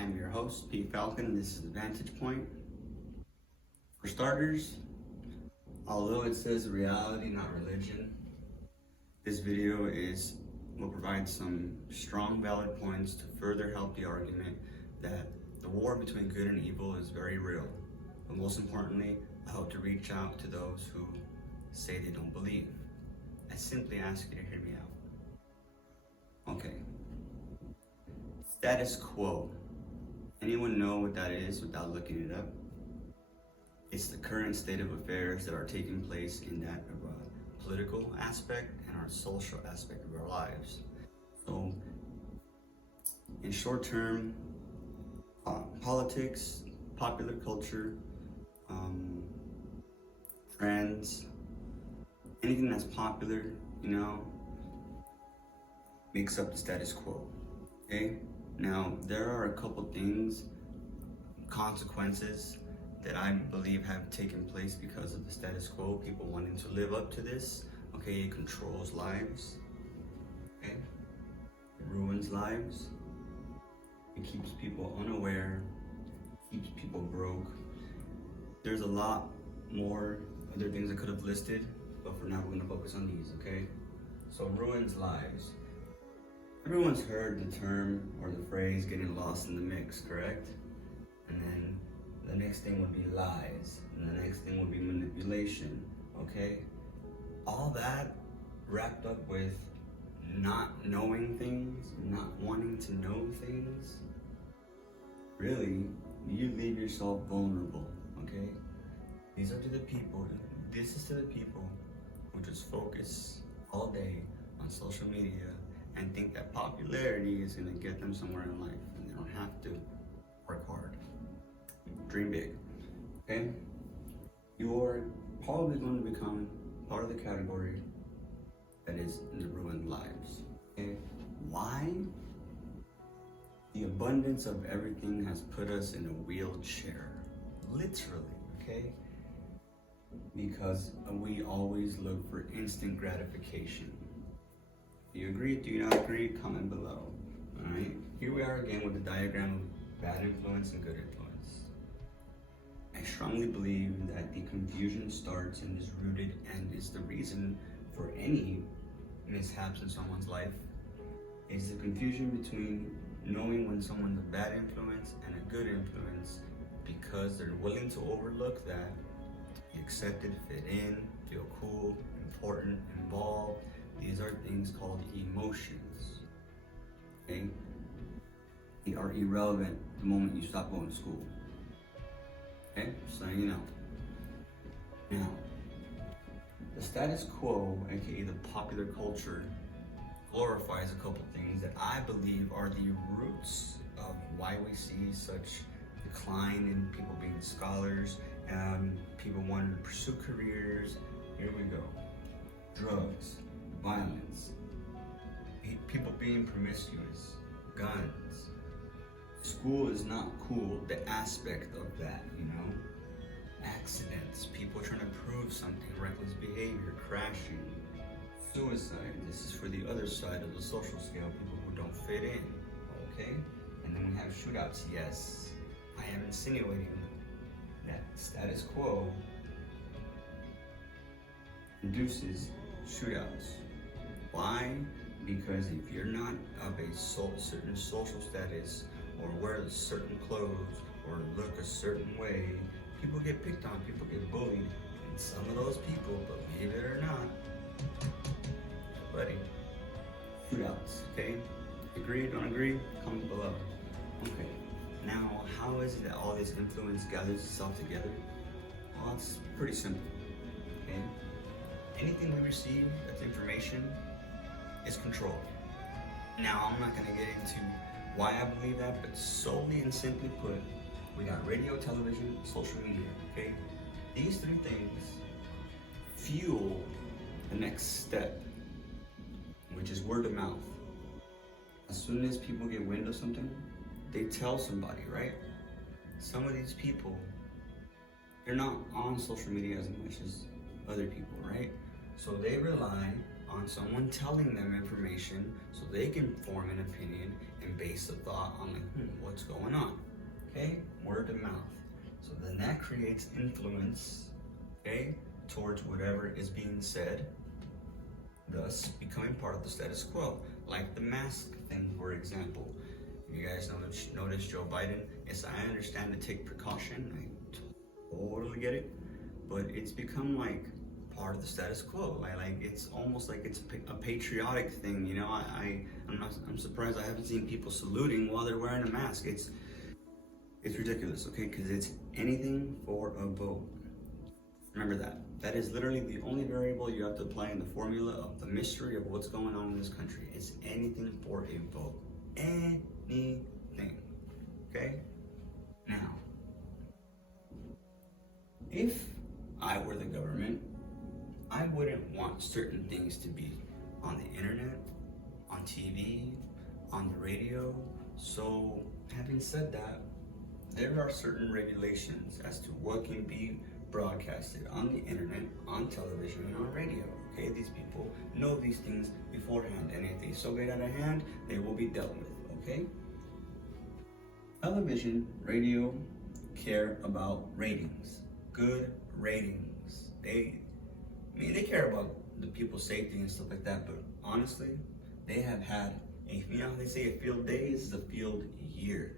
am your host, Pete Falcon. This is the Vantage Point. For starters, although it says reality, not religion, this video will provide some strong, valid points to further help the argument that the war between good and evil is very real. But most importantly, I hope to reach out to those who say they don't believe. I simply ask you to hear me out. Okay. Status quo. Anyone know what that is without looking it up? It's the current state of affairs that are taking place in that political aspect and our social aspect of our lives. So, in short term, politics, popular culture, trends, anything that's popular, makes up the status quo. Okay? Now, there are a couple things, consequences that I believe have taken place because of the status quo, people wanting to live up to this. Okay, it controls lives. Okay? It ruins lives. It keeps people unaware, keeps people broke. There's a lot more other things I could have listed, but for now we're gonna focus on these, okay? So ruins lives. Everyone's heard the term or the phrase getting lost in the mix, correct? And then the next thing would be lies, and the next thing would be manipulation, okay? All that wrapped up with not knowing things, not wanting to know things. Really, you leave yourself vulnerable, okay? This is to the people who just focus all day on social media and think that popularity is gonna get them somewhere in life, and they don't have to work hard. Dream big, okay? You're probably going to become part of the category that is in the ruined lives, okay? Why? The abundance of everything has put us in a wheelchair, literally, okay? Because we always look for instant gratification. Do you agree? Do you not agree? Comment below. Alright? Here we are again with the diagram of bad influence and good influence. I strongly believe that the confusion starts and is rooted and is the reason for any mishaps in someone's life is the confusion between knowing when someone's a bad influence and a good influence, because they're willing to overlook that, be accepted, fit in, feel cool, important, involved. These are things called emotions, okay? They are irrelevant the moment you stop going to school, okay? Just letting you know. Now, the status quo, aka the popular culture, glorifies a couple things that I believe are the roots of why we see such decline in people being scholars, people wanting to pursue careers. Here we go. Drugs, violence, people being promiscuous, guns. School is not cool, the aspect of that, accidents, people trying to prove something, reckless behavior, crashing, suicide. This is for the other side of the social scale, people who don't fit in, okay? And then we have shootouts. Yes, I am insinuating that status quo induces shootouts. Why? Because if you're not of a certain social status, or wear certain clothes, or look a certain way, people get picked on, people get bullied, and some of those people, believe it or not, buddy, shootouts, okay? Agree, don't agree? Comment below. Okay, now how is it that all this influence gathers itself together? Well, it's pretty simple, okay? Anything we receive that's information is controlled. Now, I'm not gonna get into why I believe that, but solely and simply put, we got radio, television, social media, okay? These three things fuel the next step, which is word of mouth. As soon as people get wind of something, they tell somebody, right? Some of these people, they're not on social media as much as other people, right? So they rely on someone telling them information so they can form an opinion and base a thought on like, what's going on? Okay, word of mouth. So then that creates influence, okay, towards whatever is being said, thus becoming part of the status quo. Like the mask thing, for example. You guys notice Joe Biden? Yes, I understand to take precaution. I totally get it. But it's become like part of the status quo. Like it's almost like it's a patriotic thing. You know, I'm surprised I haven't seen people saluting while they're wearing a mask. It's ridiculous, okay? Because it's anything for a vote. Remember that. That is literally the only variable you have to apply in the formula of the mystery of what's going on in this country. It's anything for a vote. Anything. Okay? Now, if I were the government, I wouldn't want certain things to be on the internet, on TV, on the radio. So, having said that, there are certain regulations as to what can be broadcasted on the internet, on television, and on radio. Okay, these people know these things beforehand, and if they so get out of hand, they will be dealt with. Okay? Television, radio care about ratings, good ratings. They care about the people's safety and stuff like that, but honestly, they have had they say a field day is a field year.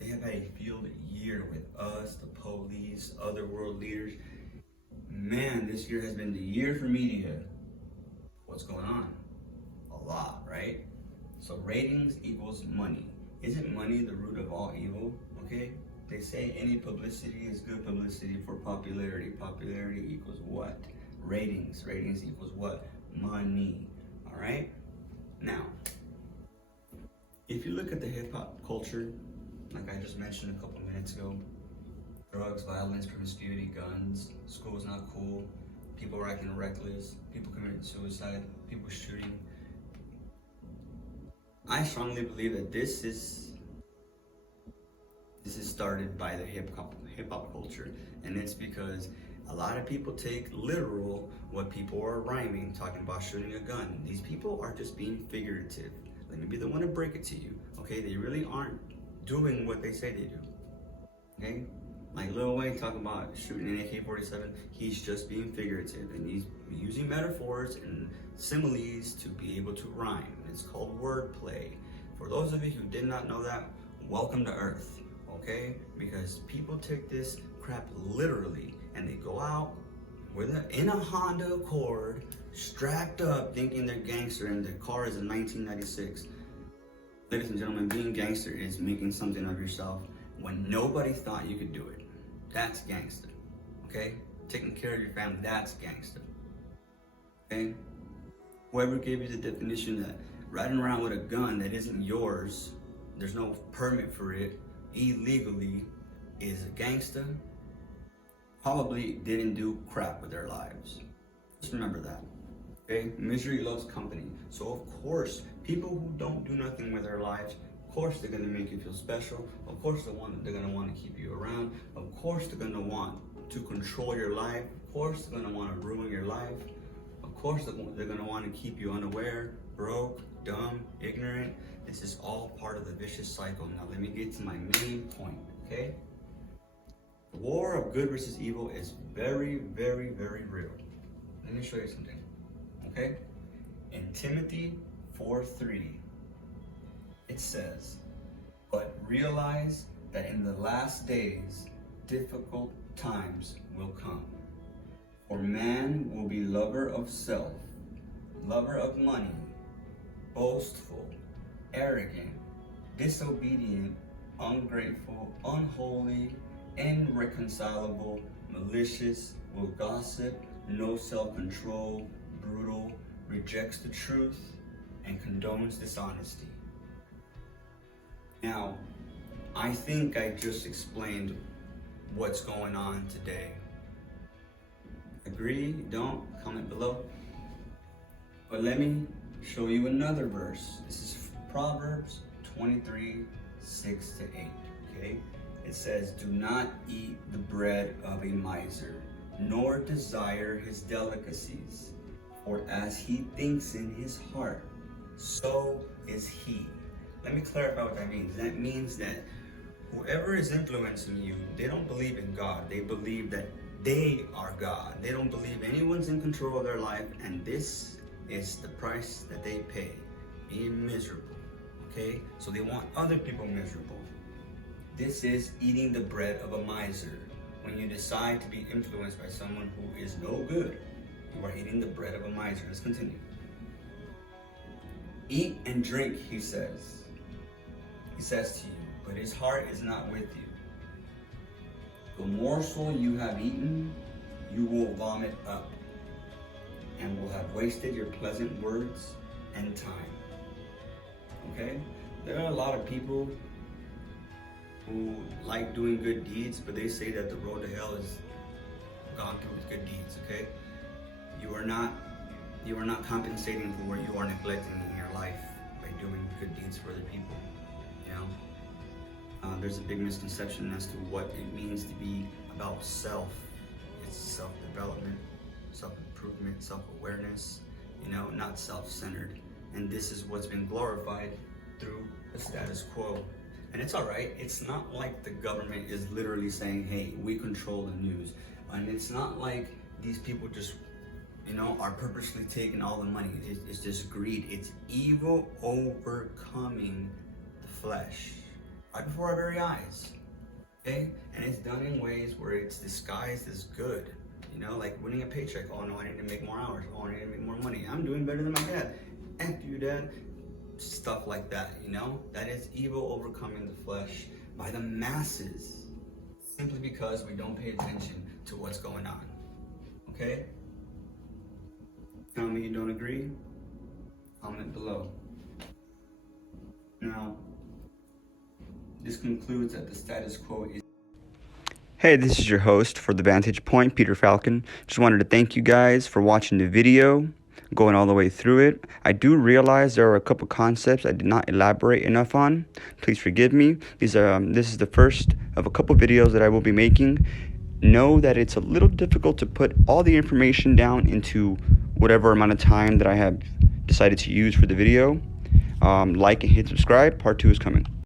They have had a field year with us, the police, other world leaders. Man, this year has been the year for media. What's going on? A lot, right? So ratings equals money. Isn't money the root of all evil? Okay? They say any publicity is good publicity for popularity. Popularity equals what? Ratings. Ratings equals what? Money. All right? Now, if you look at the hip-hop culture, like I just mentioned a couple minutes ago, drugs, violence, promiscuity, guns, school's not cool, people are acting reckless, people committing suicide, people shooting. I strongly believe that this is started by the hip hop culture, and it's because a lot of people take literal what people are rhyming, talking about shooting a gun. These people are just being figurative. Let me be the one to break it to you, okay? They really aren't doing what they say they do, okay? Like Lil Wayne talking about shooting an AK-47, he's just being figurative, and he's using metaphors and similes to be able to rhyme. It's called wordplay. For those of you who did not know that, welcome to Earth, okay? Because people take this crap literally, and they go out in a Honda Accord, strapped up, thinking they're gangster, and their car is a 1996. Ladies and gentlemen, being gangster is making something of yourself when nobody thought you could do it. That's gangster, okay? Taking care of your family, that's gangster, okay? Whoever gave you the definition that riding around with a gun that isn't yours, there's no permit for it, illegally, is a gangster, probably didn't do crap with their lives. Just remember that, okay? Misery loves company. So of course, people who don't do nothing with their lives, of course they're gonna make you feel special. Of course they're gonna want to keep you around. Of course they're gonna want to control your life. Of course they're gonna want to ruin your life. Of course they're gonna want to keep you unaware, broke, dumb, ignorant. This is all part of the vicious cycle. Now let me get to my main point, okay? The war of good versus evil is very, very, very real. Let me show you something, okay? In Timothy 4:3, it says, "But realize that in the last days, difficult times will come. For man will be lover of self, lover of money, boastful, arrogant, disobedient, ungrateful, unholy, irreconcilable, malicious, will gossip, no self-control, brutal, rejects the truth, and condones dishonesty." Now, I think I just explained what's going on today. Agree? Don't? Comment below. But let me show you another verse. This is Proverbs 23:6-8. Okay? It says, "Do not eat the bread of a miser, nor desire his delicacies. For as he thinks in his heart, so is he. Let me clarify what that means. That means that whoever is influencing you, they don't believe in God. They believe that they are God. They don't believe anyone's in control of their life, and this is the price that they pay, being miserable. Okay? So they want other people miserable. This is eating the bread of a miser. When you decide to be influenced by someone who is no good, you are eating the bread of a miser. Let's continue. Eat and drink, he says. He says to you, but his heart is not with you. The morsel you have eaten, you will vomit up, and will have wasted your pleasant words and time. Okay? There are a lot of people who like doing good deeds, but they say that the road to hell is gone through with good deeds, okay? You are not compensating for what you are neglecting in your life by doing good deeds for other people, you know? There's a big misconception as to what it means to be about self. It's self-development, self-improvement, self-awareness, you know, not self-centered. And this is what's been glorified through the status quo. And it's all right. It's not like the government is literally saying, hey, we control the news. And it's not like these people just, you know, are purposely taking all the money. It's just greed. It's evil overcoming the flesh right before our very eyes. Okay? And it's done in ways where it's disguised as good. You know, like winning a paycheck. Oh no, I need to make more hours. Oh, I need to make more money. I'm doing better than my dad. F you, dad. Stuff like that, you know? That is evil overcoming the flesh by the masses, simply because we don't pay attention to what's going on. Okay? Tell me you don't agree? Comment below. Now, this concludes that the status quo is... Hey, this is your host for The Vantage Point, Peter Falcon. Just wanted to thank you guys for watching the video, going all the way through it. I do realize there are a couple concepts I did not elaborate enough on. Please forgive me. This is the first of a couple videos that I will be making. Know that it's a little difficult to put all the information down into whatever amount of time that I have decided to use for the video. Like and hit subscribe. Part 2 is coming.